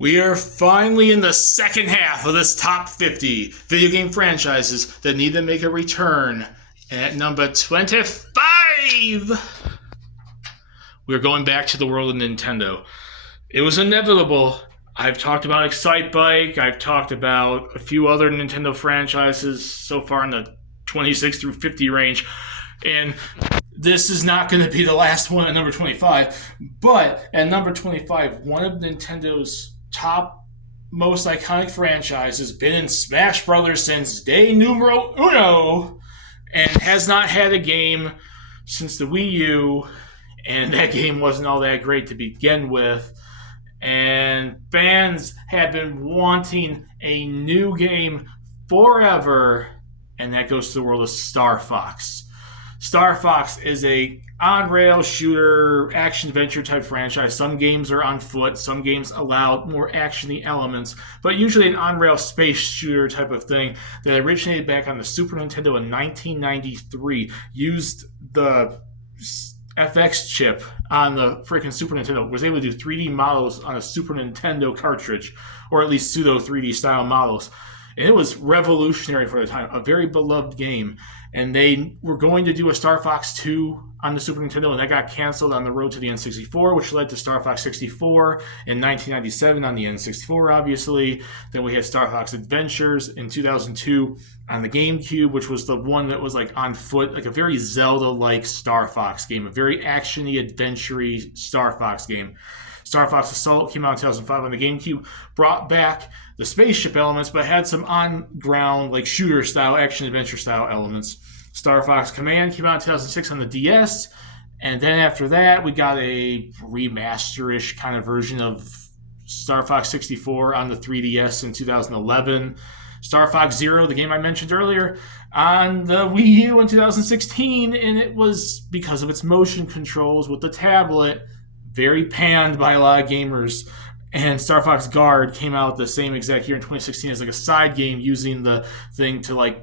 We are finally in the second half of this top 50 video game franchises that need to make a return. And at number 25, we're going back to the world of Nintendo. It was inevitable. I've talked about Excitebike. I've talked about a few other Nintendo franchises so far in the 26 through 50 range. And this is not going to be the last one at number 25. But at number 25, one of Nintendo's top most iconic franchises, been in Smash Brothers since day numero uno, and has not had a game since the Wii U, and that game wasn't all that great to begin with. And fans have been wanting a new game forever, and that goes to the world of Star Fox. Star Fox is a on-rail shooter, action-adventure type franchise. Some games are on foot, some games allow more action-y elements, but usually an on-rail space shooter type of thing that originated back on the Super Nintendo in 1993, used the FX chip on the freaking Super Nintendo, was able to do 3D models on a Super Nintendo cartridge, or at least pseudo 3D style models. And it was revolutionary for the time, a very beloved game. And they were going to do a Star Fox 2 on the Super Nintendo, and that got canceled on the road to the N64, which led to Star Fox 64 in 1997 on the N64, obviously. Then we had Star Fox Adventures in 2002 on the GameCube, which was the one that was like on foot, like a very Zelda-like Star Fox game, a very action-y, adventure-y Star Fox game. Star Fox Assault came out in 2005 on the GameCube, brought back the spaceship elements, but had some on-ground, like shooter-style, action-adventure-style elements. Star Fox Command came out in 2006 on the DS, and then after that, we got a remaster-ish kind of version of Star Fox 64 on the 3DS in 2011. Star Fox Zero, the game I mentioned earlier, on the Wii U in 2016, and it was, because of its motion controls with the tablet, very panned by a lot of gamers. And Star Fox Guard came out the same exact year in 2016 as like a side game, using the thing to like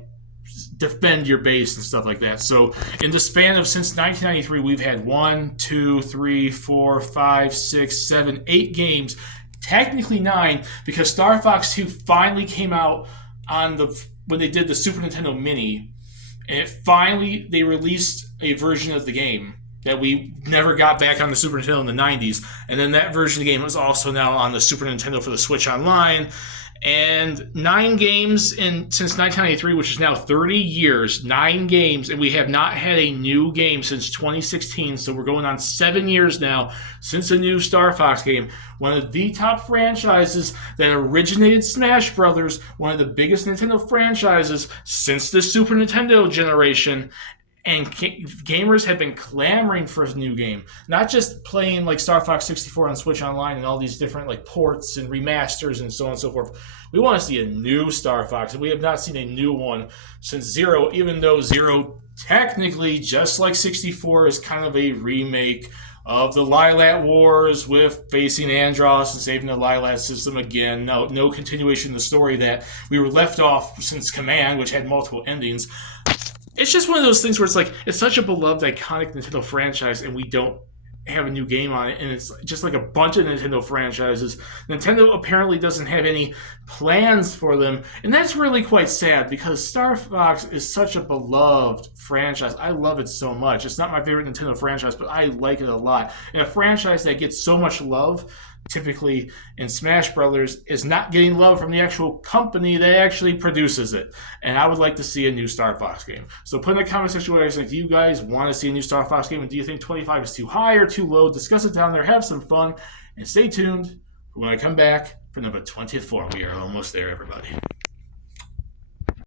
defend your base and stuff like that. So in the span of since 1993, we've had 1, 2, 3, 4, 5, 6, 7, 8 games, technically 9, because Star Fox 2 finally came out on when they did the Super Nintendo Mini, and they released a version of the game that we never got back on the Super Nintendo in the 90s. And then that version of the game was also now on the Super Nintendo for the Switch Online. And 9 games since 1993, which is now 30 years, 9 games, and we have not had a new game since 2016. So we're going on 7 years now since a new Star Fox game. One of the top franchises that originated Smash Brothers, one of the biggest Nintendo franchises since the Super Nintendo generation. And gamers have been clamoring for a new game. Not just playing like Star Fox 64 on Switch Online and all these different like ports and remasters and so on and so forth. We want to see a new Star Fox, and we have not seen a new one since Zero, even though Zero technically, just like 64, is kind of a remake of the Lylat Wars, with facing Andross and saving the Lylat system again. No continuation of the story that we were left off since Command, which had multiple endings. It's just one of those things where it's like, it's such a beloved, iconic Nintendo franchise, and we don't have a new game on it, and it's just like a bunch of Nintendo franchises. Nintendo apparently doesn't have any plans for them, and that's really quite sad, because Star Fox is such a beloved franchise. I love it so much. It's not my favorite Nintendo franchise, but I like it a lot. And a franchise that gets so much love, typically in Smash Brothers, is not getting love from the actual company that actually produces it. And I would like to see a new Star Fox game. So put in the comment section where do you guys want to see a new Star Fox game, and do you think 25 is too high or too low? Discuss it down there, have some fun, and stay tuned for when I come back for number 24. We are almost there, everybody.